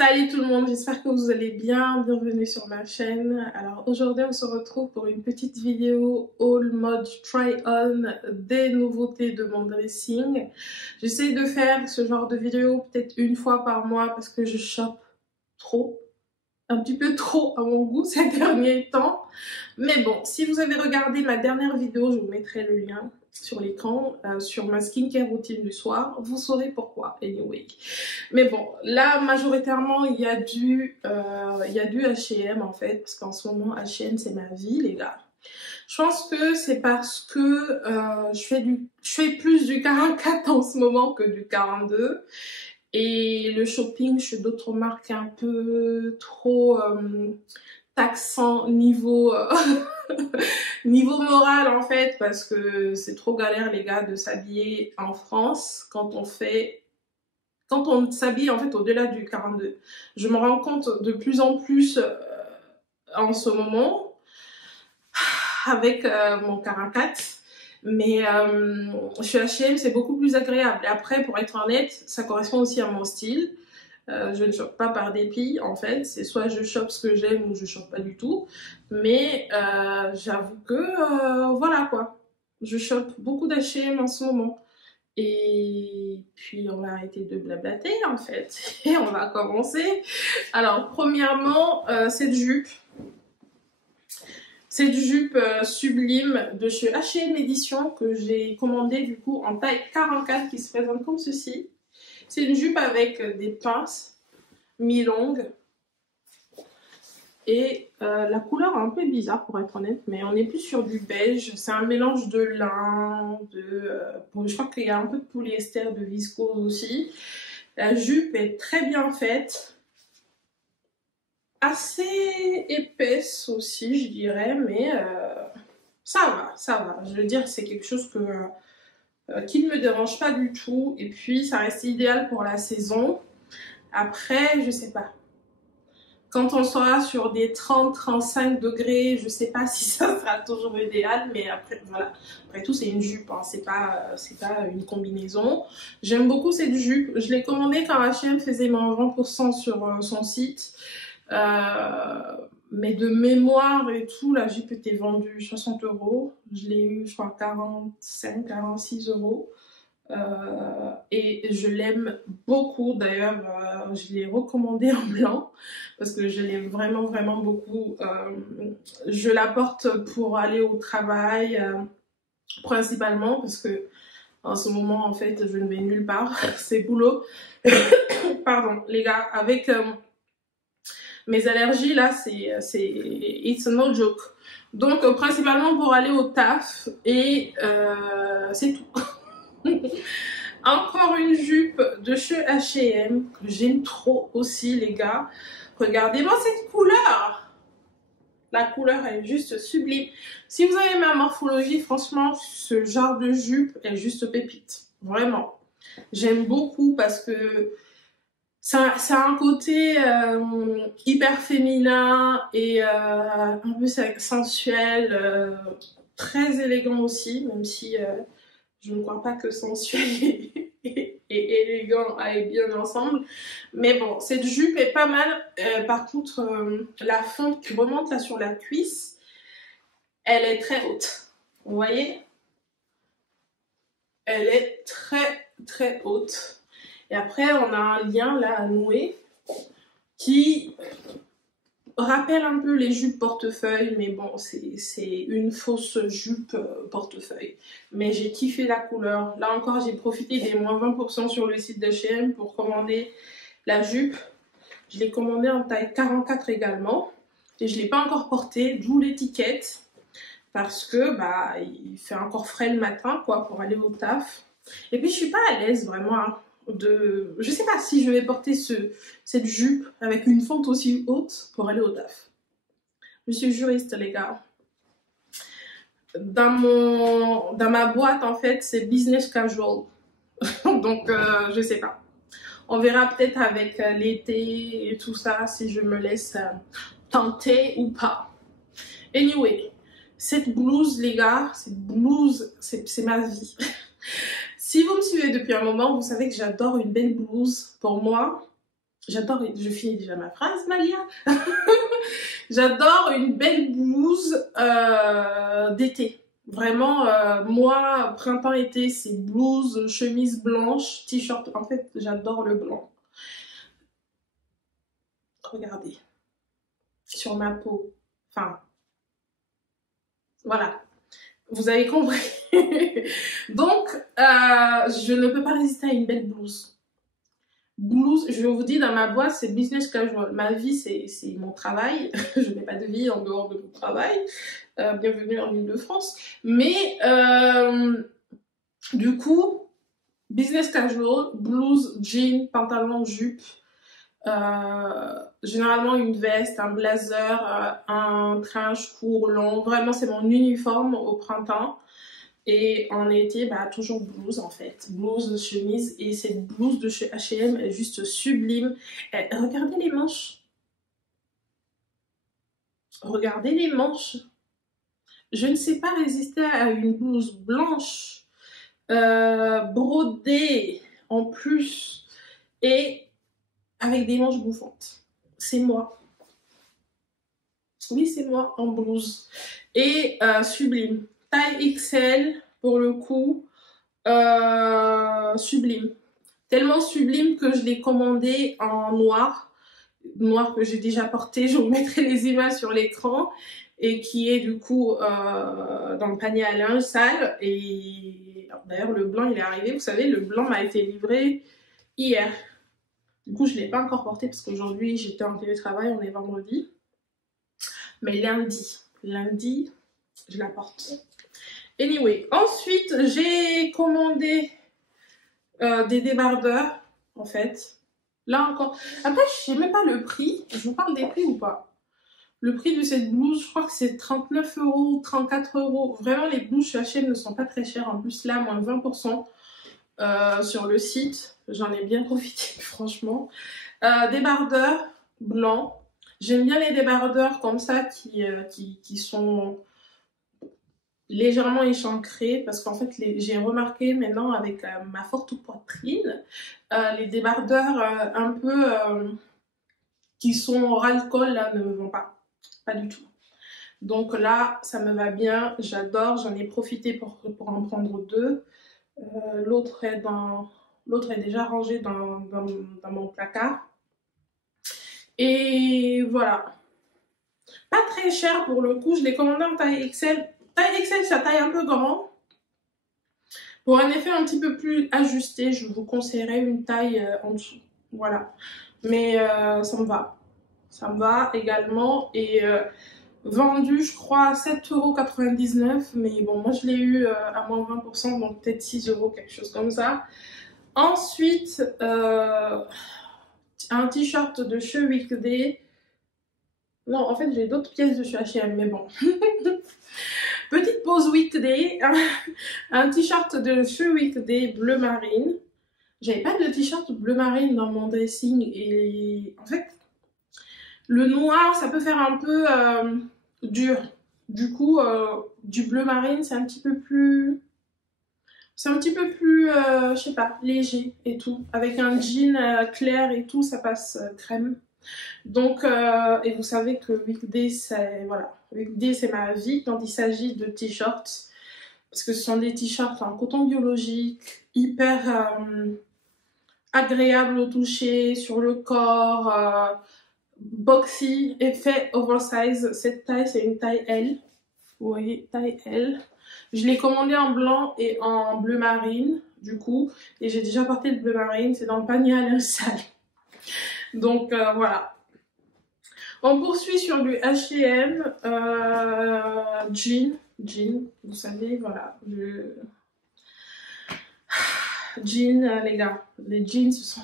Salut tout le monde, j'espère que vous allez bien, bienvenue sur ma chaîne. Alors aujourd'hui on se retrouve pour une petite vidéo haul mode try on des nouveautés de mon dressing. J'essaie de faire ce genre de vidéo peut-être une fois par mois parce que je shoppe trop, un petit peu trop à mon goût ces derniers temps. Mais bon, si vous avez regardé ma dernière vidéo, je vous mettrai le lien sur l'écran, sur ma skincare routine du soir, vous saurez pourquoi, anyway. Mais bon, là, majoritairement, il y a du H&M en fait, parce qu'en ce moment, H&M, c'est ma vie, les gars. Je pense que c'est parce que je fais plus du 44 en ce moment que du 42. Et le shopping chez d'autres marques un peu trop taxant niveau niveau moral en fait, parce que c'est trop galère les gars de s'habiller en France quand on s'habille en fait au-delà du 42. Je me rends compte de plus en plus en ce moment avec mon 44. Mais chez H&M c'est beaucoup plus agréable. Et après, pour être honnête, ça correspond aussi à mon style. Je ne chope pas par dépit en fait, c'est soit je chope ce que j'aime ou je chope pas du tout. Mais j'avoue que voilà quoi, je chope beaucoup d'H&M en ce moment. Et puis on va arrêter de blablater en fait et on va commencer. Alors premièrement, cette jupe sublime de chez H&M Édition que j'ai commandée du coup en taille 44 qui se présente comme ceci. C'est une jupe avec des pinces mi-longues et la couleur est un peu bizarre pour être honnête, mais on est plus sur du beige. C'est un mélange de lin, je crois qu'il y a un peu de polyester, de viscose aussi. La jupe est très bien faite, assez épaisse aussi je dirais, mais ça va. Je veux dire, c'est quelque chose qui ne me dérange pas du tout, et puis ça reste idéal pour la saison. Après, je sais pas. Quand on sera sur des 30-35 degrés, je sais pas si ça sera toujours idéal, mais après, voilà. Après tout, c'est une jupe, hein. C'est pas une combinaison. J'aime beaucoup cette jupe. Je l'ai commandée quand H&M faisait moins 20% sur son site. Mais de mémoire et tout, la jupe était vendue 60 €. Je l'ai eu, je crois, 45-46 €. Et je l'aime beaucoup. D'ailleurs, je l'ai recommandée en blanc parce que je l'aime vraiment beaucoup. Je la porte pour aller au travail principalement parce que en ce moment en fait je ne vais nulle part. C'est boulot. Pardon les gars, avec mes allergies là, it's no joke. Donc principalement pour aller au taf et c'est tout. Encore une jupe de chez H&M que j'aime trop aussi les gars. Regardez-moi cette couleur. La couleur est juste sublime. Si vous avez ma morphologie, franchement ce genre de jupe est juste pépite. Vraiment. J'aime beaucoup parce que ça a un côté hyper féminin et un peu sensuel, très élégant aussi, même si je ne crois pas que sensuel et élégant aillent bien ensemble. Mais bon, cette jupe est pas mal. Par contre, la fente qui remonte là sur la cuisse, elle est très haute. Vous voyez? Elle est très haute. Et après, on a un lien là à nouer qui rappelle un peu les jupes portefeuille, mais bon, c'est une fausse jupe portefeuille. Mais j'ai kiffé la couleur. Là encore, j'ai profité des moins 20% sur le site d'H&M pour commander la jupe. Je l'ai commandée en taille 44 également. Et je ne l'ai pas encore portée, d'où l'étiquette. Parce que bah il fait encore frais le matin, quoi, pour aller au taf. Et puis je suis pas à l'aise vraiment, hein. Je sais pas si je vais porter cette jupe avec une fente aussi haute pour aller au taf. Je suis juriste les gars. Dans ma boîte en fait c'est business casual. Donc je sais pas. On verra peut-être avec l'été et tout ça si je me laisse tenter ou pas. Anyway, cette blouse les gars, cette blouse c'est ma vie. Si vous me suivez depuis un moment, vous savez que j'adore une belle blouse. Pour moi, J'adore, je finis déjà ma phrase, Malia. J'adore une belle blouse d'été. Vraiment, moi, printemps-été, c'est blouse, chemise blanche, t-shirt. En fait, j'adore le blanc. Regardez. Sur ma peau. Enfin, voilà. Vous avez compris. Donc, je ne peux pas résister à une belle blouse. Blouse, je vous dis, dans ma boîte, c'est business casual. Ma vie, c'est mon travail. Je n'ai pas de vie en dehors de mon travail. Bienvenue en Île-de-France. Mais, du coup, business casual, blouse, jean, pantalon, jupe. Généralement une veste, un blazer, un trench court, long. Vraiment, c'est mon uniforme au printemps. Et en été, bah, toujours blouse en fait. Blouse, chemise. Et cette blouse de chez H&M est juste sublime. Et regardez les manches. Regardez les manches. Je ne sais pas résister à une blouse blanche, brodée en plus. Et avec des manches bouffantes. C'est moi. Oui, c'est moi en blouse. Et sublime. Taille XL pour le coup. Sublime. Tellement sublime que je l'ai commandé en noir. Noir que j'ai déjà porté. Je vous mettrai les images sur l'écran. Et qui est du coup dans le panier à linge sale. Et d'ailleurs, le blanc, il est arrivé. Vous savez, le blanc m'a été livré hier. Du coup, je ne l'ai pas encore porté parce qu'aujourd'hui, j'étais en télétravail, on est vendredi. Mais lundi, je la porte. Anyway, ensuite, j'ai commandé des débardeurs, en fait. Là encore. Après, je ne sais même pas le prix. Je vous parle des prix ou pas? Le prix de cette blouse, je crois que c'est 39 €, 34 €. Vraiment, les blouses chez H&M ne sont pas très chères. En plus, là, moins 20%. Sur le site, j'en ai bien profité franchement. Débardeurs blancs, j'aime bien les débardeurs comme ça qui sont légèrement échancrés parce qu'en fait j'ai remarqué maintenant avec ma forte poitrine, les débardeurs un peu qui sont ras-le-col là ne vont pas du tout. Donc là ça me va bien, j'adore, j'en ai profité pour en prendre deux. L'autre est déjà rangé dans mon placard. Et voilà. Pas très cher pour le coup. Je l'ai commandé en taille XL. Taille XL, ça taille un peu grand. Pour un effet un petit peu plus ajusté, je vous conseillerais une taille en dessous. Voilà. Mais ça me va. Ça me va également. Et vendu, je crois, à 7,99 €. Mais bon, moi, je l'ai eu à moins 20%, donc peut-être 6 €, quelque chose comme ça. Ensuite, un t-shirt de chez Weekday. Non, en fait, j'ai d'autres pièces de chez H&M, mais bon. Petite pause Weekday. Un t-shirt de chez Weekday bleu marine. J'avais pas de t-shirt bleu marine dans mon dressing. Et en fait, le noir, ça peut faire un peu dur. Du coup, du bleu marine, c'est un petit peu plus... C'est un petit peu plus, je sais pas, léger et tout. Avec un jean clair et tout, ça passe crème. Donc, et vous savez que Weekday, c'est voilà, Weekday, c'est ma vie quand il s'agit de t-shirts. Parce que ce sont des t-shirts en coton biologique, hyper agréables au toucher, sur le corps, boxy, effet oversize. Cette taille, c'est une taille L. Vous voyez, taille L. Je l'ai commandé en blanc et en bleu marine, du coup. Et j'ai déjà porté le bleu marine, c'est dans le panier à linge sale. Donc, voilà. On poursuit sur du H&M, jean, vous savez, voilà. Jean, les gars, les jeans, ce sont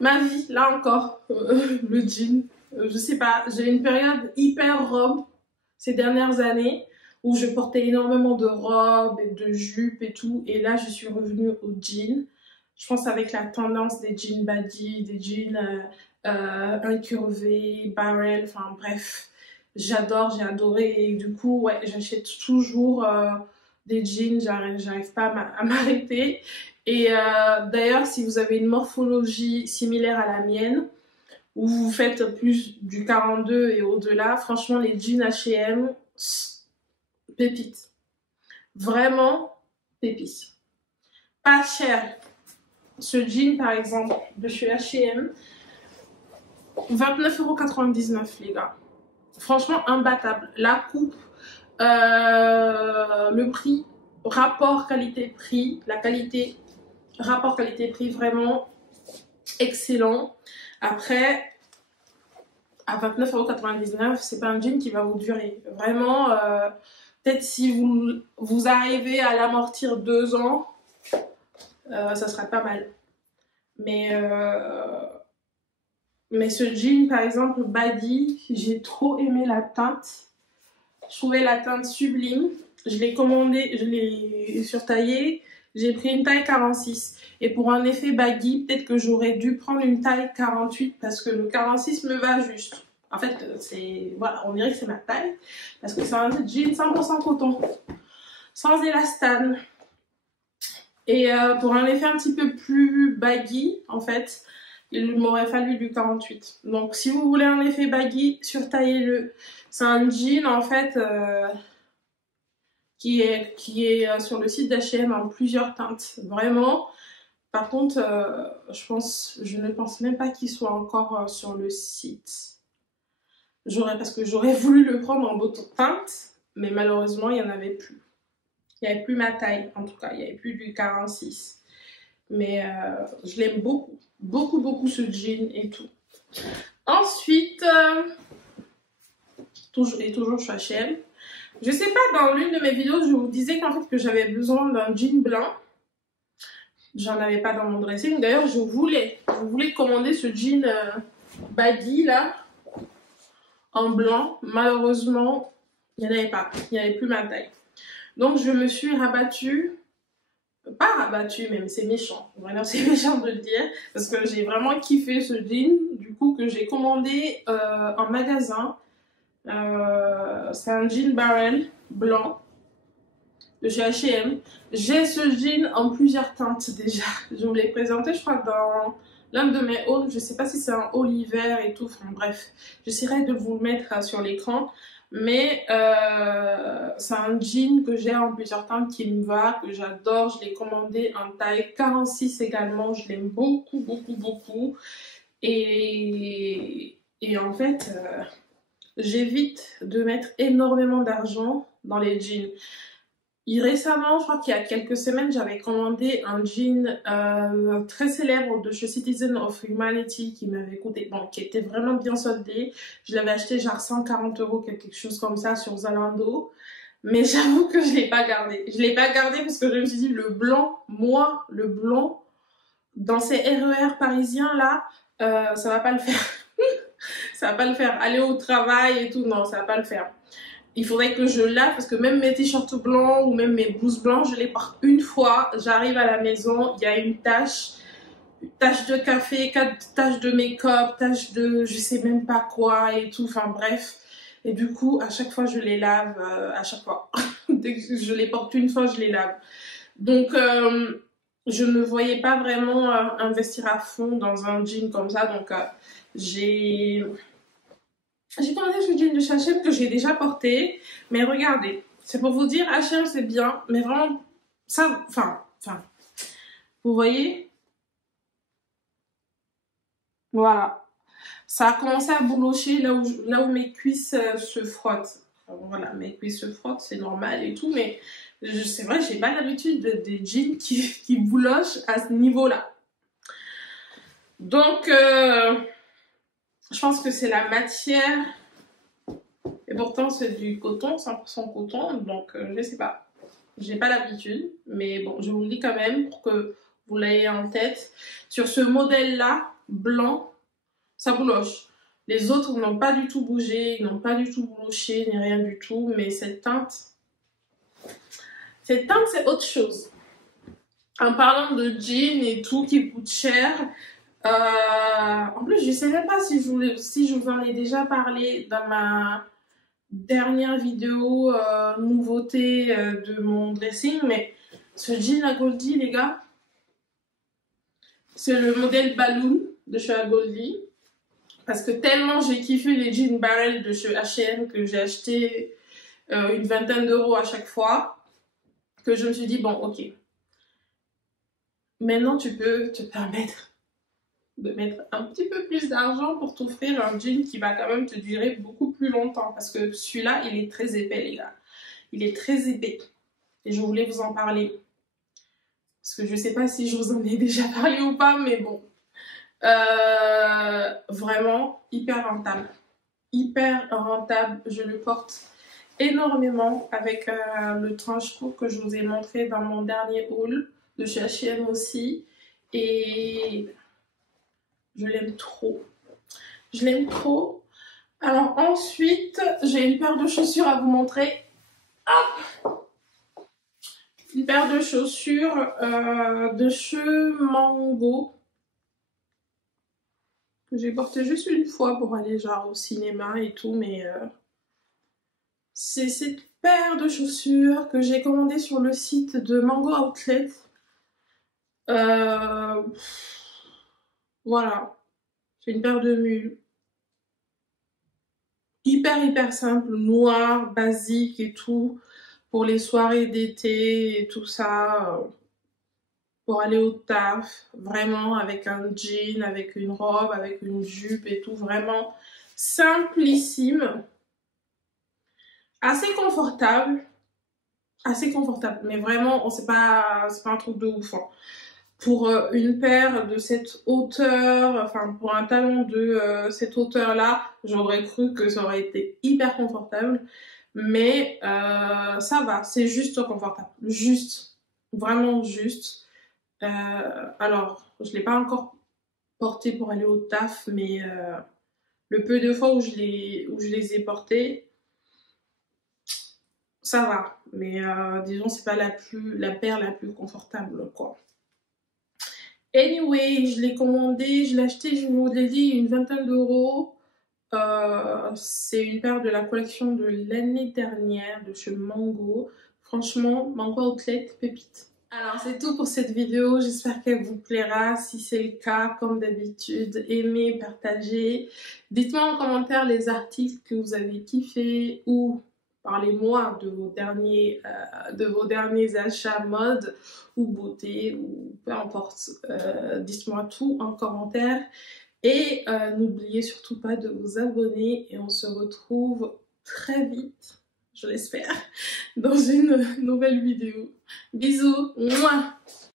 ma vie, là encore, le jean. Je sais pas, j'ai une période hyper robe ces dernières années où je portais énormément de robes et de jupes et tout. Et là, je suis revenue au jean. Je pense avec la tendance des jeans body, des jeans incurvés, barrel, enfin bref. J'adore, j'ai adoré. Et du coup, ouais, j'achète toujours des jeans, j'arrive pas à m'arrêter. Et d'ailleurs, si vous avez une morphologie similaire à la mienne, ou vous faites plus du 42 et au-delà, franchement, les jeans H&M, pépites. Vraiment pépites. Pas cher. Ce jean, par exemple, de chez H&M, 29,99 € les gars. Franchement, imbattable. La coupe, le prix, rapport qualité-prix, la qualité, rapport qualité-prix, vraiment excellent. Après, à 29,99 €, c'est pas un jean qui va vous durer. Vraiment, peut-être si vous arrivez à l'amortir 2 ans, ça sera pas mal. Mais ce jean, par exemple, baggy, j'ai trop aimé la teinte. Je trouvais la teinte sublime. Je l'ai commandé, je l'ai surtaillé. J'ai pris une taille 46. Et pour un effet baggy, peut-être que j'aurais dû prendre une taille 48 parce que le 46 me va juste. En fait, voilà, on dirait que c'est ma taille parce que c'est un jean 100% coton, sans élastane. Et pour un effet un petit peu plus baggy, en fait, il m'aurait fallu du 48. Donc, si vous voulez un effet baggy, surtaillez-le. C'est un jean, en fait, qui est sur le site d'H&M en plusieurs teintes. Vraiment. Par contre, je ne pense même pas qu'il soit encore sur le site. Parce que j'aurais voulu le prendre en d'autres teintes, mais malheureusement, il n'y en avait plus. Il n'y avait plus ma taille, en tout cas. Il n'y avait plus du 46. Mais je l'aime beaucoup. Beaucoup, beaucoup ce jean et tout. Ensuite, toujours chez H&M. Je sais pas, dans l'une de mes vidéos, je vous disais qu'en fait que j'avais besoin d'un jean blanc. J'en avais pas dans mon dressing. D'ailleurs, je voulais commander ce jean baggy là, en blanc. Malheureusement, il n'y en avait pas. Il n'y avait plus ma taille. Donc, je me suis rabattue. Pas rabattue, même, c'est méchant. Vraiment, c'est méchant de le dire. Parce que j'ai vraiment kiffé ce jean. Du coup, que j'ai commandé en magasin. C'est un jean barrel blanc de chez H&M. J'ai ce jean en plusieurs teintes déjà. Je vous l'ai présenté, je crois, dans l'un de mes hauls. Je sais pas si c'est un haul hiver et tout. Enfin bref, j'essaierai de vous le mettre sur l'écran. Mais c'est un jean que j'ai en plusieurs teintes qui me va, que j'adore. Je l'ai commandé en taille 46 également. Je l'aime beaucoup, beaucoup, beaucoup. Et en fait, j'évite de mettre énormément d'argent dans les jeans. Récemment, je crois qu'il y a quelques semaines, j'avais commandé un jean très célèbre de chez Citizen of Humanity qui m'avait coûté, bon, qui était vraiment bien soldé. Je l'avais acheté genre 140 €, quelque chose comme ça sur Zalando. Mais j'avoue que je l'ai pas gardé. Je l'ai pas gardé parce que je me suis dit, le blanc, moi, le blanc, dans ces RER parisiens là, ça va pas le faire. Ça va pas le faire. Aller au travail et tout, non, ça va pas le faire. Il faudrait que je lave parce que même mes t-shirts blancs ou même mes blouses blanches, je les porte une fois. J'arrive à la maison, il y a une tache de café, 4 taches de make-up, tache de je sais même pas quoi et tout. Enfin bref. Et du coup, à chaque fois, je les lave. À chaque fois. Dès que je les porte une fois, je les lave. Donc, je ne me voyais pas vraiment investir à fond dans un jean comme ça. Donc, j'ai commandé ce jean de H&M que j'ai déjà porté. Mais regardez, c'est pour vous dire, H&M c'est bien. Mais vraiment, ça, enfin, vous voyez? Voilà. Ça a commencé à boulocher là où mes cuisses se frottent. Enfin, voilà, mes cuisses se frottent, c'est normal et tout. Mais c'est vrai, j'ai pas l'habitude des jeans qui boulochent à ce niveau-là. Donc, je pense que c'est la matière. Et pourtant, c'est du coton, 100% coton. Donc, je sais pas. J'ai pas l'habitude. Mais bon, je vous le dis quand même pour que vous l'ayez en tête. Sur ce modèle-là, blanc, ça bouloche. Les autres n'ont pas du tout bougé, ils n'ont pas du tout bouloché, ni rien du tout. Mais cette teinte, c'est autre chose. En parlant de jeans et tout qui coûte cher, en plus, je sais même pas si je vous en ai déjà parlé dans dernière vidéo nouveauté de mon dressing, mais ce jean à Goldie, les gars, c'est le modèle Balloon de chez Goldie. Parce que tellement j'ai kiffé les jeans barrel de chez H&M que j'ai acheté une vingtaine d'euros à chaque fois, que je me suis dit, bon, ok, maintenant tu peux te permettre de mettre un petit peu plus d'argent pour t'offrir un jean qui va quand même te durer beaucoup plus longtemps. Parce que celui-là, il est très épais, les gars. Il est très épais. Et je voulais vous en parler. Parce que je sais pas si je vous en ai déjà parlé ou pas, mais bon. Vraiment, hyper rentable. Hyper rentable. Je le porte énormément avec le trench coat que je vous ai montré dans mon dernier haul de chez H&M aussi. Et je l'aime trop. Je l'aime trop. Alors ensuite, j'ai une paire de chaussures à vous montrer. Hop, une paire de chaussures de chez Mango que j'ai porté juste une fois pour aller genre au cinéma et tout, mais c'est cette paire de chaussures que j'ai commandée sur le site de Mango Outlet. Voilà, c'est une paire de mules. Hyper simple, noir, basique et tout, pour les soirées d'été et tout ça, pour aller au taf, vraiment avec un jean, avec une robe, avec une jupe et tout, vraiment simplissime, assez confortable, mais vraiment, c'est pas un truc de ouf, hein. Pour une paire de cette hauteur, enfin pour un talon de cette hauteur-là, j'aurais cru que ça aurait été hyper confortable. Mais ça va, c'est juste confortable. Juste, vraiment juste. Alors, je ne l'ai pas encore porté pour aller au taf, mais le peu de fois où je les ai portés, ça va. Mais disons, c'est pas la paire la plus confortable, quoi. Anyway, je l'ai commandé, je l'ai acheté, je vous l'ai dit, une vingtaine d'euros. C'est une paire de la collection de l'année dernière de chez Mango. Franchement, Mango Outlet, pépite. Alors c'est tout pour cette vidéo, j'espère qu'elle vous plaira. Si c'est le cas, comme d'habitude, aimez, partagez. Dites-moi en commentaire les articles que vous avez kiffé ou parlez-moi de vos derniers achats mode ou beauté ou peu importe. Dites-moi tout en commentaire. Et n'oubliez surtout pas de vous abonner et on se retrouve très vite, je l'espère, dans une nouvelle vidéo. Bisous, mouah.